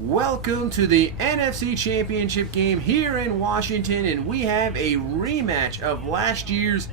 Welcome to the NFC Championship game here in Washington, and we have a rematch of last year's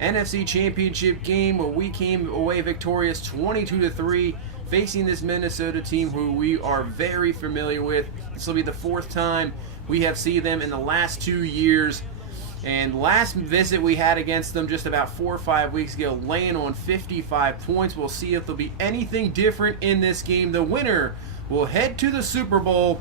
NFC Championship game where we came away victorious 22-3 facing this Minnesota team who we are very familiar with. This will be the fourth time we have seen them in the last 2 years. And last visit we had against them just about 4 or 5 weeks ago, laying on 55 points. We'll see if there'll be anything different in this game. The winner will head to the Super Bowl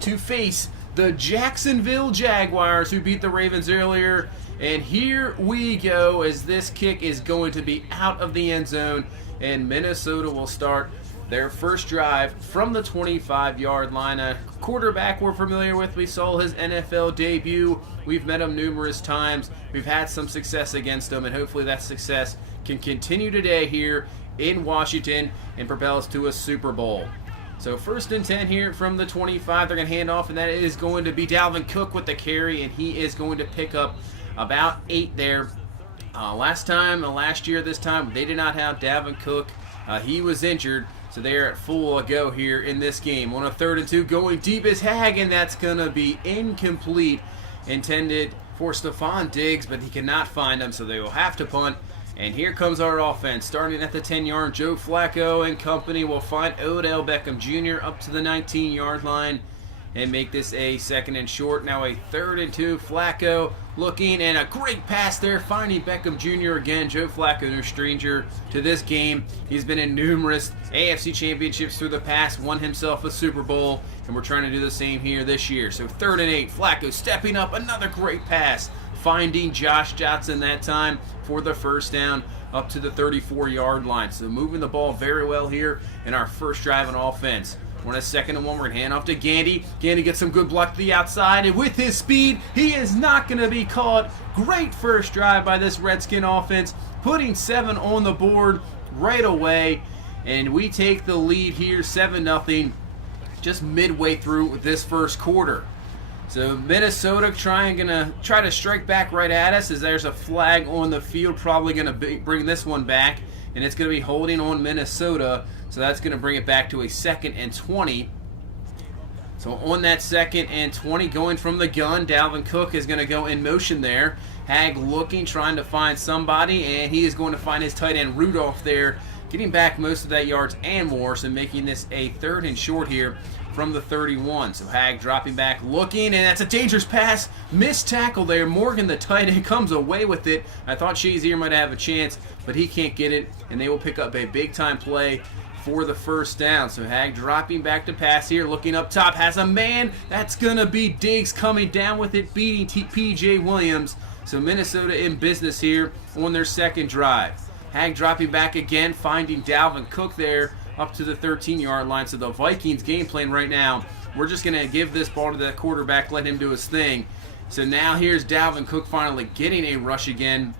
to face the Jacksonville Jaguars, who beat the Ravens earlier. And here we go, as this kick is going to be out of the end zone, and Minnesota will start their first drive from the 25-yard line. A quarterback we're familiar with. We saw his NFL debut. We've met him numerous times. We've had some success against him, and hopefully that success can continue today here in Washington and propel us to a Super Bowl. So first and 10 here from the 25. They're going to hand off, and that is going to be Dalvin Cook with the carry, and he is going to pick up about 8 there. Last year, this time, they did not have Dalvin Cook. He was injured, so they're at full go here in this game. On a 3rd and 2, going deep is Hag, and that's going to be incomplete. Intended for Stephon Diggs, but he cannot find him, so they will have to punt. And here comes our offense. Starting at the 10-yard, Joe Flacco and company will find Odell Beckham Jr. up to the 19-yard line and make this a 2nd and short. Now a 3rd and 2. Flacco looking, and a great pass there, finding Beckham Jr. again. Joe Flacco, no stranger to this game. He's been in numerous AFC championships through the past, won himself a Super Bowl, and we're trying to do the same here this year. So 3rd and 8. Flacco stepping up, another great pass, finding Josh Johnson that time for the first down up to the 34-yard line. So moving the ball very well here in our first drive on offense. On a 2nd and 1, we're going to hand off to Gandy. Gandy gets some good block to the outside, and with his speed, he is not going to be caught. Great first drive by this Redskin offense, putting 7 on the board right away, and we take the lead here 7-0 just midway through this first quarter. So Minnesota going to try to strike back right at us, as there's a flag on the field, probably going to bring this one back, and it's going to be holding on Minnesota. So that's going to bring it back to a 2nd and 20. So on that 2nd and 20, going from the gun, Dalvin Cook is going to go in motion there. Hag looking, trying to find somebody, and he is going to find his tight end Rudolph there, getting back most of that yards and more, so making this a 3rd and short here from the 31. So Hag dropping back, looking, and that's a dangerous pass. Missed tackle there. Morgan, the tight end, comes away with it. I thought Shazier might have a chance, but he can't get it, and they will pick up a big-time play for the first down. So Hag dropping back to pass here, looking up top, has a man. That's going to be Diggs coming down with it, beating P.J. Williams. So Minnesota in business here on their second drive. Hag dropping back again, finding Dalvin Cook there up to the 13-yard line. So the Vikings game plan right now, we're just going to give this ball to the quarterback, let him do his thing. So now here's Dalvin Cook finally getting a rush again.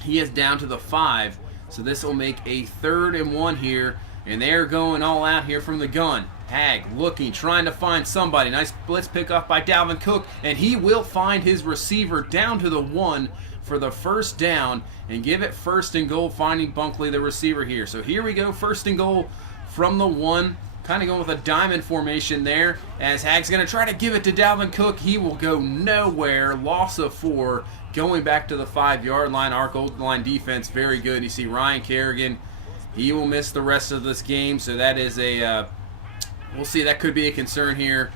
He is down to the 5. So this will make a 3rd and 1 here. And they're going all out here from the gun. Hag looking, trying to find somebody. Nice blitz pick off by Dalvin Cook, and he will find his receiver down to the 1 for the first down and give it 1st and goal, finding Bunkley, the receiver here. So here we go, 1st and goal from the 1. Kind of going with a diamond formation there, as Hag's going to try to give it to Dalvin Cook. He will go nowhere. Loss of 4. Going back to the 5-yard line. Our goal line defense, very good. You see Ryan Kerrigan. He will miss the rest of this game, so that is we'll see, that could be a concern here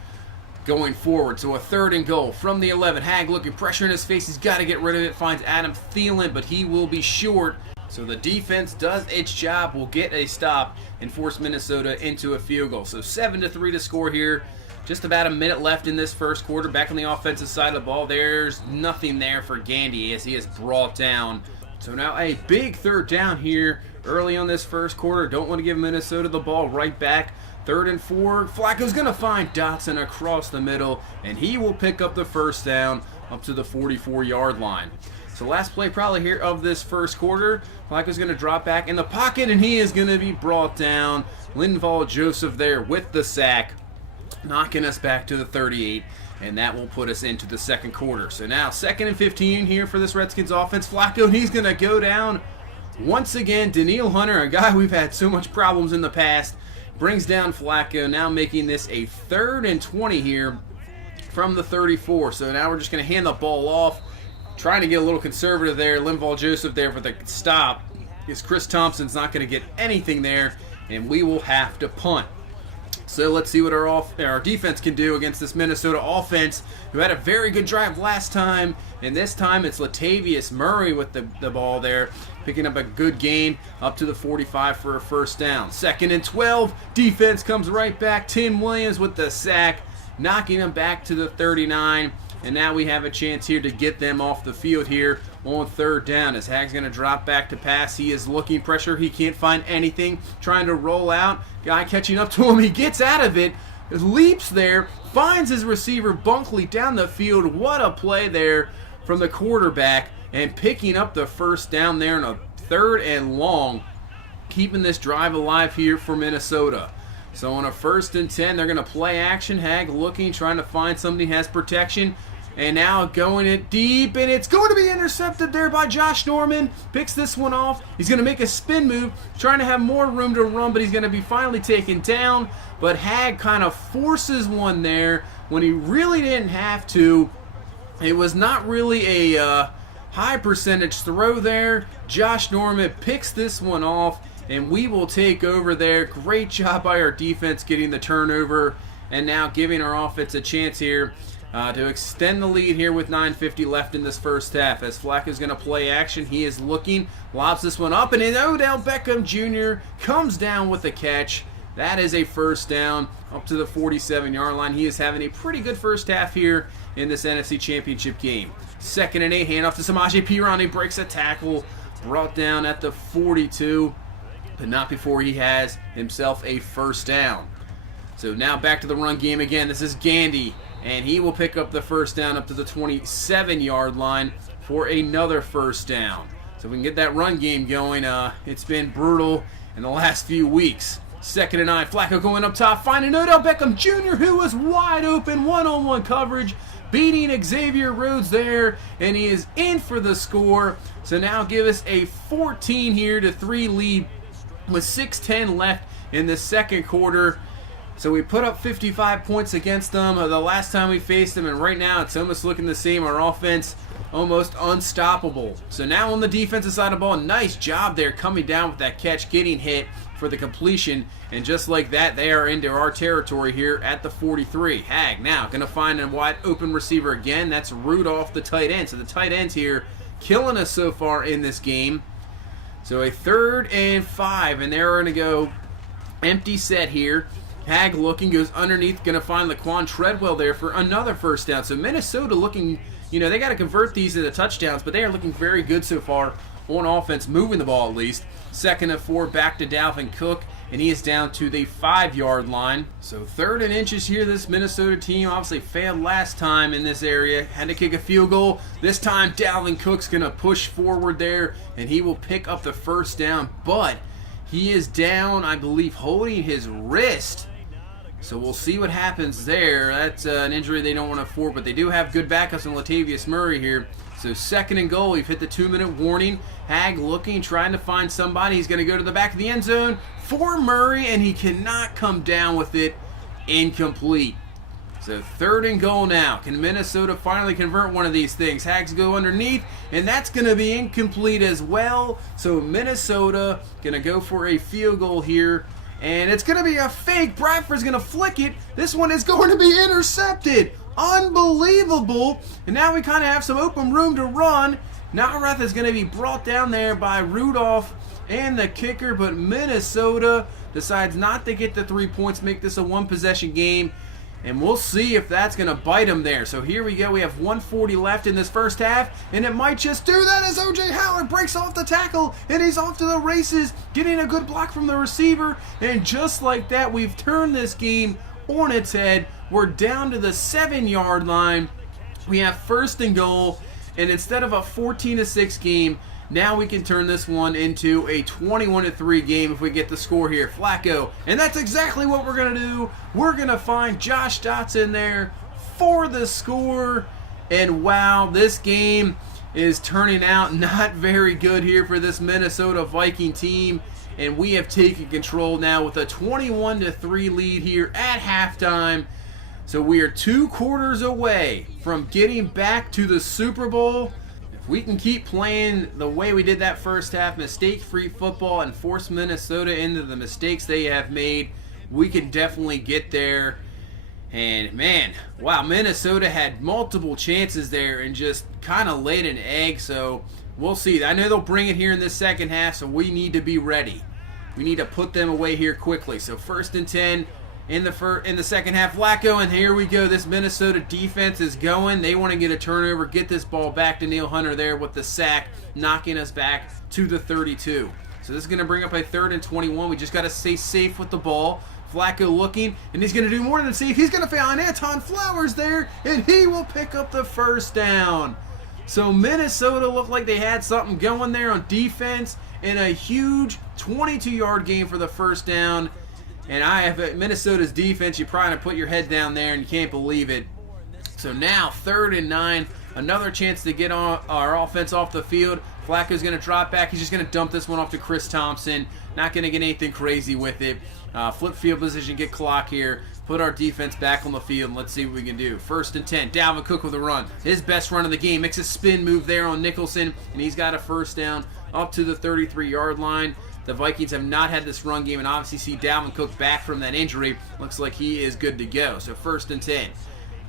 going forward. So a 3rd and goal from the 11. Hag looking, pressure in his face. He's got to get rid of it. Finds Adam Thielen, but he will be short. So the defense does its job, will get a stop and force Minnesota into a field goal. So 7-3 to score here. Just about a minute left in this first quarter. Back on the offensive side of the ball, there's nothing there for Gandy as he is brought down. So now a big 3rd down here early on this first quarter. Don't want to give Minnesota the ball right back. 3rd and 4. Flacco's going to find Dotson across the middle, and he will pick up the first down up to the 44-yard line. So last play probably here of this first quarter. Flacco's going to drop back in the pocket, and he is going to be brought down. Linval Joseph there with the sack, knocking us back to the 38. And that will put us into the second quarter. So now 2nd and 15 here for this Redskins offense. Flacco, he's going to go down once again. Danielle Hunter, a guy we've had so much problems in the past, brings down Flacco, now making this a 3rd and 20 here from the 34. So now we're just going to hand the ball off, trying to get a little conservative there. Linval Joseph there for the stop, because Chris Thompson's not going to get anything there, and we will have to punt. So let's see what our defense can do against this Minnesota offense, who had a very good drive last time, and this time it's Latavius Murray with the ball there, picking up a good gain up to the 45 for a first down. 2nd and 12, defense comes right back. Tim Williams with the sack, knocking him back to the 39. And now we have a chance here to get them off the field here on 3rd down. As Hag's going to drop back to pass. He is looking pressure. He can't find anything. Trying to roll out. Guy catching up to him. He gets out of it. Leaps there. Finds his receiver Bunkley down the field. What a play there from the quarterback. And picking up the first down there in a 3rd and long. Keeping this drive alive here for Minnesota. So on a 1st and 10, they're going to play action. Hag looking, trying to find somebody who has protection. And now going it deep, and it's going to be intercepted there by Josh Norman. Picks this one off. He's going to make a spin move, trying to have more room to run, but he's going to be finally taken down. But Hag kind of forces one there when he really didn't have to. It was not really a high percentage throw there. Josh Norman picks this one off, and we will take over there. Great job by our defense getting the turnover, and now giving our offense a chance here to extend the lead here with 9:50 left in this first half. As Flacco's going to play action, he is looking, lobs this one up, and then Odell Beckham Jr. comes down with a catch. That is a first down up to the 47-yard line. He is having a pretty good first half here in this NFC Championship game. 2nd and 8, handoff to Samaje Perine. He breaks a tackle, brought down at the 42, but not before he has himself a first down. So now back to the run game again. This is Gandy, and he will pick up the first down up to the 27-yard line for another first down. So we can get that run game going. It's been brutal in the last few weeks. 2nd and 9, Flacco going up top, finding Odell Beckham Jr., who was wide open, one-on-one coverage, beating Xavier Rhodes there, and he is in for the score. So now give us a 14-3 lead with 6:10 left in the second quarter. So we put up 55 points against them the last time we faced them, and right now it's almost looking the same. Our offense almost unstoppable. So now on the defensive side of the ball, nice job there coming down with that catch, getting hit for the completion, and just like that, they are into our territory here at the 43. Hag now going to find a wide open receiver again. That's Rudolph, the tight end. So the tight ends here killing us so far in this game. So a 3rd and 5, and they're going to go empty set here. Hag looking, goes underneath, going to find Laquan Treadwell there for another first down. So Minnesota looking, they got to convert these into touchdowns, but they are looking very good so far on offense, moving the ball at least. 2nd and 4, back to Dalvin Cook, and he is down to the 5-yard line. So 3rd and inches here. This Minnesota team obviously failed last time in this area. Had to kick a field goal. This time Dalvin Cook's going to push forward there, and he will pick up the first down, but he is down, I believe, holding his wrist. So we'll see what happens there. That's an injury they don't want to afford, but they do have good backups in Latavius Murray here. So 2nd and goal. We've hit the 2-minute warning. Hag looking, trying to find somebody. He's going to go to the back of the end zone for Murray, and he cannot come down with it. Incomplete. So 3rd and goal now. Can Minnesota finally convert one of these things? Hag's go underneath, and that's going to be incomplete as well. So Minnesota going to go for a field goal here. And it's going to be a fake. Bradford's going to flick it. This one is going to be intercepted. Unbelievable. And now we kind of have some open room to run. Narath is going to be brought down there by Rudolph and the kicker, but Minnesota decides not to get the 3 points, make this a one-possession game. And we'll see if that's going to bite him there. So here we go. We have 1:40 left in this first half, and it might just do that as O.J. Howard breaks off the tackle, and he's off to the races, getting a good block from the receiver. And just like that, we've turned this game on its head. We're down to the 7-yard line. We have 1st and goal, and instead of a 14-6 game, now we can turn this one into a 21-3 game if we get the score here. Flacco, and that's exactly what we're going to do. We're going to find Josh Dotson there for the score. And wow, this game is turning out not very good here for this Minnesota Viking team. and we have taken control now with a 21-3 lead here at halftime. So we are 2 quarters away from getting back to the Super Bowl. If we can keep playing the way we did that first half, mistake-free football, and force Minnesota into the mistakes they have made, we can definitely get there. And man, wow, Minnesota had multiple chances there and just kind of laid an egg. So we'll see. I know they'll bring it here in this second half, so we need to be ready. We need to put them away here quickly. So 1st and 10 in the second half. Flacco, and here we go. This Minnesota defense is going. They want to get a turnover, get this ball back to Neil Hunter there with the sack, knocking us back to the 32. So this is going to bring up a 3rd and 21. We just got to stay safe with the ball. Flacco looking, and he's going to do more than safe. He's going to find Anton Flowers there, and he will pick up the first down. So Minnesota looked like they had something going there on defense in a huge 22-yard game for the first down. And I have Minnesota's defense. You probably put your head down there and you can't believe it. So now 3rd and 9, another chance to get our offense off the field. Flacco's going to drop back. He's just going to dump this one off to Chris Thompson. Not going to get anything crazy with it. Flip field position, get clock here. Put our defense back on the field, and let's see what we can do. 1st and 10, Dalvin Cook with a run. His best run of the game. Makes a spin move there on Nicholson, and he's got a first down up to the 33-yard line. The Vikings have not had this run game, and obviously see Dalvin Cook back from that injury. Looks like he is good to go. So 1st and 10.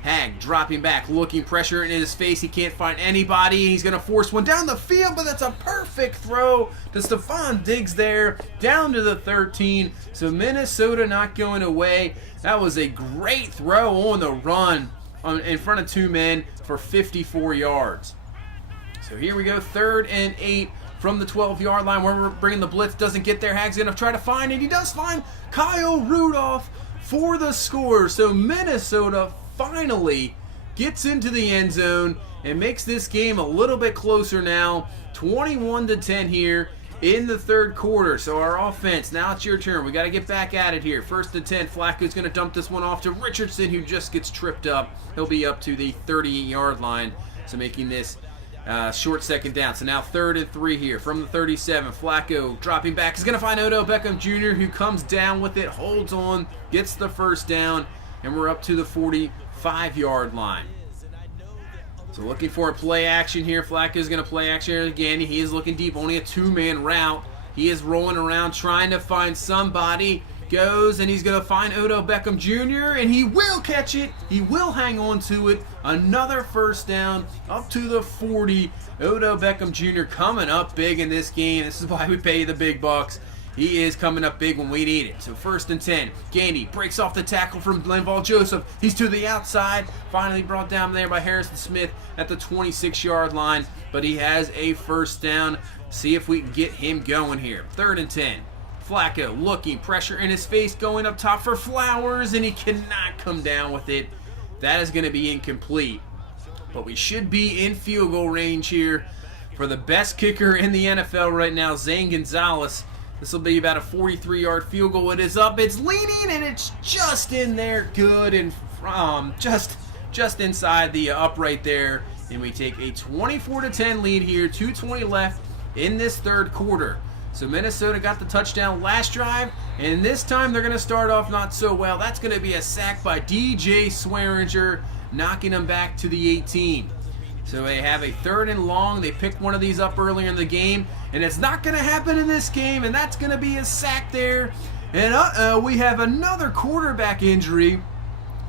Hag dropping back, looking, pressure in his face. He can't find anybody. He's going to force one down the field, but that's a perfect throw to Stephon Diggs there, down to the 13. So Minnesota not going away. That was a great throw on the run in front of 2 men for 54 yards. So here we go, 3rd and 8 from the 12-yard line where we're bringing the blitz. Doesn't get there. Hag's going to try to find it. He does find Kyle Rudolph for the score. So Minnesota finally gets into the end zone and makes this game a little bit closer now. 21-10 here in the 3rd quarter. So our offense, now it's your turn. We got to get back at it here. 1st and 10. Flacco's going to dump this one off to Richardson, who just gets tripped up. He'll be up to the 38-yard line, so making this short 2nd down. So now 3rd and 3 here from the 37. Flacco dropping back. He's going to find Odell Beckham Jr., who comes down with it, holds on, gets the first down, and we're up to the 45-yard line. So looking for a play action here. Flacco's going to play action here again. He is looking deep, only a 2-man route. He is rolling around trying to find somebody. Goes, and he's going to find Odell Beckham Jr., and he will catch it. He will hang on to it. Another first down up to the 40. Odell Beckham Jr. coming up big in this game. This is why we pay the big bucks. He is coming up big when we need it. So 1st and 10. Gandy breaks off the tackle from Linval Joseph. He's to the outside. Finally brought down there by Harrison Smith at the 26-yard line. But he has a first down. See if we can get him going here. 3rd and 10. Flacco looking, pressure in his face, going up top for Flowers, and he cannot come down with it. That is going to be incomplete. But we should be in field goal range here for the best kicker in the NFL right now, Zane Gonzalez. This will be about a 43-yard field goal. It is up, it's leaning, and it's just in there good, and just inside the upright there. And we take a 24-10 lead here, 2:20 left in this 3rd quarter. So Minnesota got the touchdown last drive, and this time they're going to start off not so well. That's going to be a sack by DJ Swearinger, knocking them back to the 18. So they have a 3rd and long. They picked one of these up earlier in the game, and it's not going to happen in this game, and that's going to be a sack there. And we have another quarterback injury.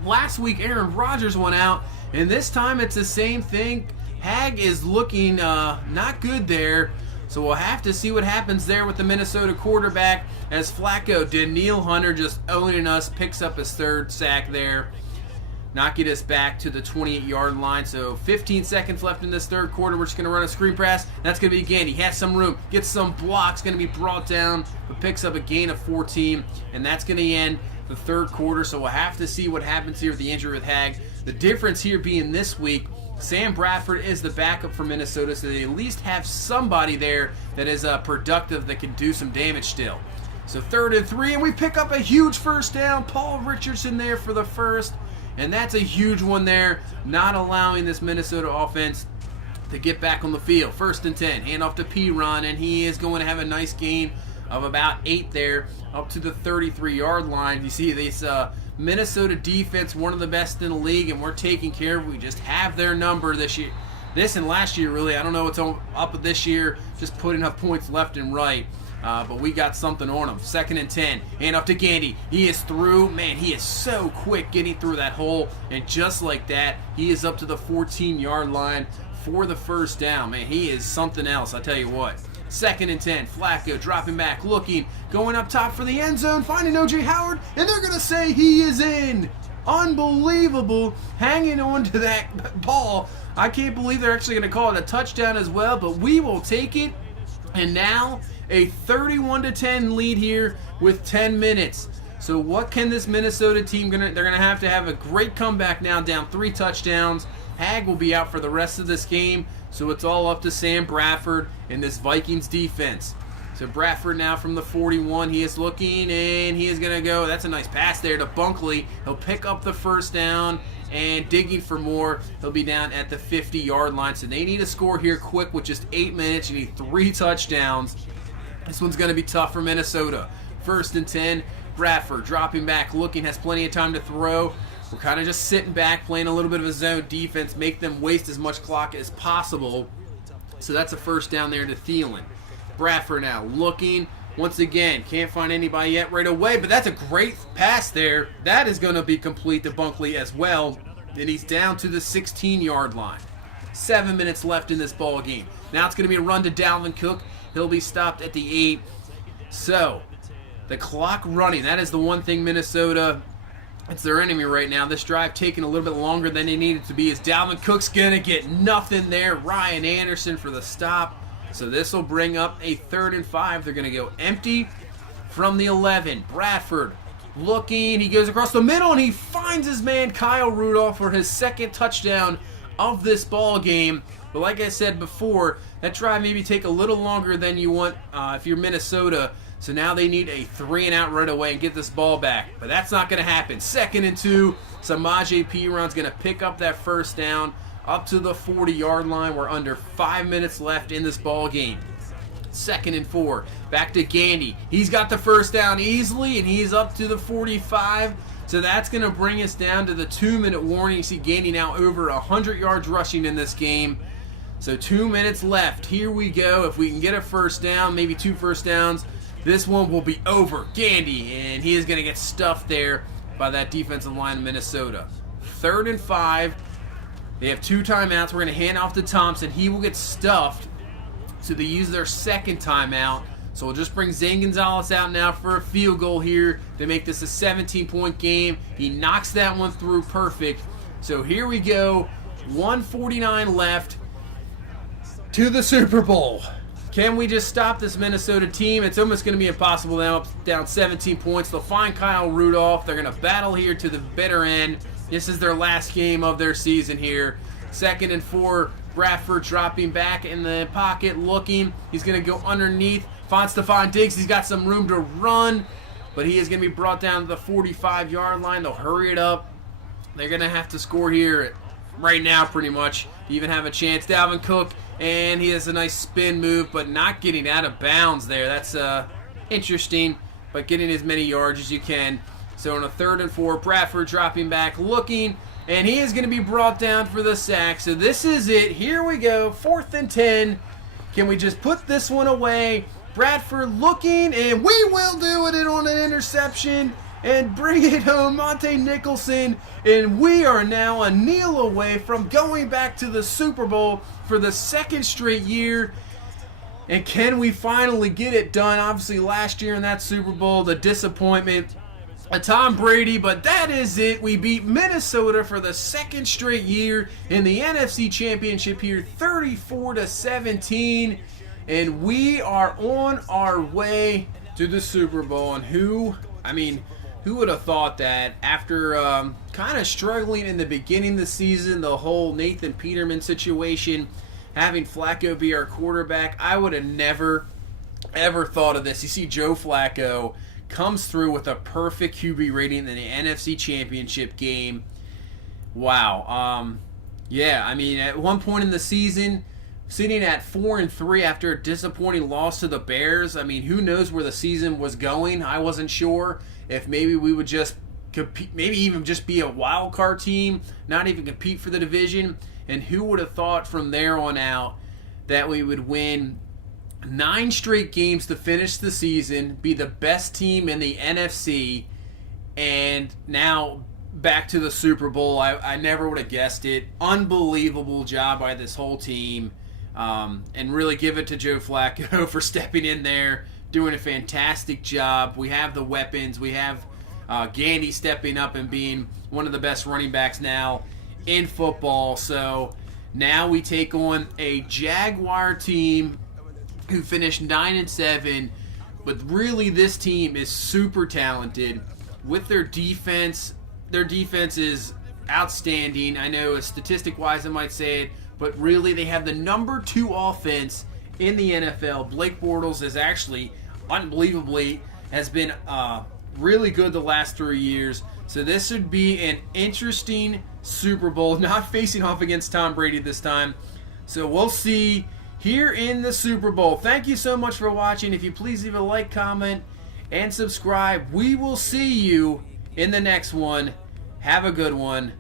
Last week Aaron Rodgers went out, and this time it's the same thing. Hag is looking not good there. So we'll have to see what happens there with the Minnesota quarterback as Flacco did. Neil Hunter just owning us, picks up his 3rd sack there, knocking us back to the 28-yard line. So 15 seconds left in this 3rd quarter. We're just going to run a screen pass. That's going to be Gandy. He has some room, gets some blocks, going to be brought down, but picks up a gain of 14, and that's going to end the 3rd quarter. So we'll have to see what happens here with the injury with Hag. The difference here being this week, Sam Bradford is the backup for Minnesota, so they at least have somebody there that is productive that can do some damage still. So 3rd and 3, and we pick up a huge first down. Paul Richardson there for the first, and that's a huge one there, not allowing this Minnesota offense to get back on the field. 1st and 10, hand off to P-Ron, and he is going to have a nice gain of about 8 there up to the 33-yard line. You see this Minnesota defense, one of the best in the league, and we're taking care of it. We just have their number this year. This and last year, really. I don't know what's up with this year, just putting up points left and right. But we got something on him. 2nd and 10. Hand up to Gandy. He is through. Man, he is so quick getting through that hole. And just like that, he is up to the 14-yard line for the first down. Man, he is something else, I tell you what. 2nd and 10. Flacco dropping back, looking, going up top for the end zone, finding O.J. Howard, and they're going to say he is in. Unbelievable. Hanging on to that ball. I can't believe they're actually going to call it a touchdown as well, but we will take it. And now a 31-10 lead here with 10 minutes. So what can this Minnesota team they're going to have a great comeback now, down 3 touchdowns. Hag will be out for the rest of this game, so it's all up to Sam Bradford and this Vikings defense. So Bradford now from the 41, he is looking, and he is going to go. That's a nice pass there to Bunkley. He'll pick up the first down, and digging for more, he'll be down at the 50-yard line. So they need to score here quick with just 8 minutes. You need 3 touchdowns. This one's going to be tough for Minnesota. 1st and 10, Bradford dropping back, looking, has plenty of time to throw. We're kind of just sitting back, playing a little bit of a zone defense, make them waste as much clock as possible. So that's a first down there to Thielen. Bradford now looking. Once again, can't find anybody yet right away, but that's a great pass there. That is going to be complete to Bunkley as well, and he's down to the 16-yard line. 7 minutes left in this ball game. Now it's going to be a run to Dalvin Cook. He'll be stopped at the 8. So, the clock running. That is the one thing Minnesota, it's their enemy right now. This drive taking a little bit longer than it needed to be, as Dalvin Cook's going to get nothing there. Ryan Anderson for the stop. So this will bring up a 3rd and 5. They're going to go empty from the 11. Bradford looking. He goes across the middle, and he finds his man Kyle Rudolph for his 2nd touchdown of this ball game. But like I said before, that drive maybe take a little longer than you want if you're Minnesota. So now they need a 3-and-out right away and get this ball back. But that's not going to happen. 2nd and 2. Samaje Perine going to pick up that first down up to the 40-yard line. We're under 5 minutes left in this ball game. 2nd and 4. Back to Gandy. He's got the first down easily, and he's up to the 45. So that's going to bring us down to the 2-minute warning. You see Gandy now over 100 yards rushing in this game. So 2 minutes left. Here we go. If we can get a first down, maybe 2 first downs, this one will be over. Gandy, and he is going to get stuffed there by that defensive line of Minnesota. 3rd and 5. They have 2 timeouts. We're going to hand off to Thompson. He will get stuffed. So they use their 2nd timeout. So we'll just bring Zane Gonzalez out now for a field goal here to make this a 17-point game. He knocks that one through perfect. So here we go. 1:49 left to the Super Bowl. Can we just stop this Minnesota team? It's almost going to be impossible now. Down 17 points. They'll find Kyle Rudolph. They're going to battle here to the bitter end. This is their last game of their season here. 2nd and 4. Bradford dropping back in the pocket, looking. He's going to go underneath. Finds Stephon Diggs. He's got some room to run, but he is going to be brought down to the 45-yard line. They'll hurry it up. They're going to have to score here right now pretty much to even have a chance. Dalvin Cook, and he has a nice spin move, but not getting out of bounds there. That's interesting, but getting as many yards as you can. So on a 3rd and 4, Bradford dropping back, looking, and he is going to be brought down for the sack. So this is it. Here we go. 4th and 10. Can we just put this one away? Bradford looking, and we will do it on an interception and bring it home. Monte Nicholson, and we are now a kneel away from going back to the Super Bowl for the 2nd straight year. And can we finally get it done? Obviously last year in that Super Bowl, the disappointment, Tom Brady, but that is it. We beat Minnesota for the 2nd straight year in the NFC Championship here, 34-17, and we are on our way to the Super Bowl. And who would have thought that after kind of struggling in the beginning of the season, the whole Nathan Peterman situation, having Flacco be our quarterback, I would have never, ever thought of this. You see Joe Flacco comes through with a perfect QB rating in the NFC Championship game. Wow. Yeah, I mean, at one point in the season, sitting at 4-3 after a disappointing loss to the Bears. I mean, who knows where the season was going? I wasn't sure if maybe we would just compete, maybe even just be a wild card team, not even compete for the division. And who would have thought from there on out that we would win 9 straight games to finish the season, be the best team in the NFC, and now back to the Super Bowl. I never would have guessed it. Unbelievable job by this whole team. And really give it to Joe Flacco for stepping in there, doing a fantastic job. We have the weapons. We have Gandy stepping up and being one of the best running backs now in football. So now we take on a Jaguar team who finished 9-7, but really this team is super talented with their defense. Their defense is outstanding. I know statistic-wise I might say it, but really they have the number 2 offense in the NFL. Blake Bortles is actually unbelievably has been really good the last 3 years. So this should be an interesting Super Bowl, not facing off against Tom Brady this time. So we'll see here in the Super Bowl. Thank you so much for watching. If you please leave a like, comment, and subscribe. We will see you in the next one. Have a good one.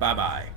Bye-bye.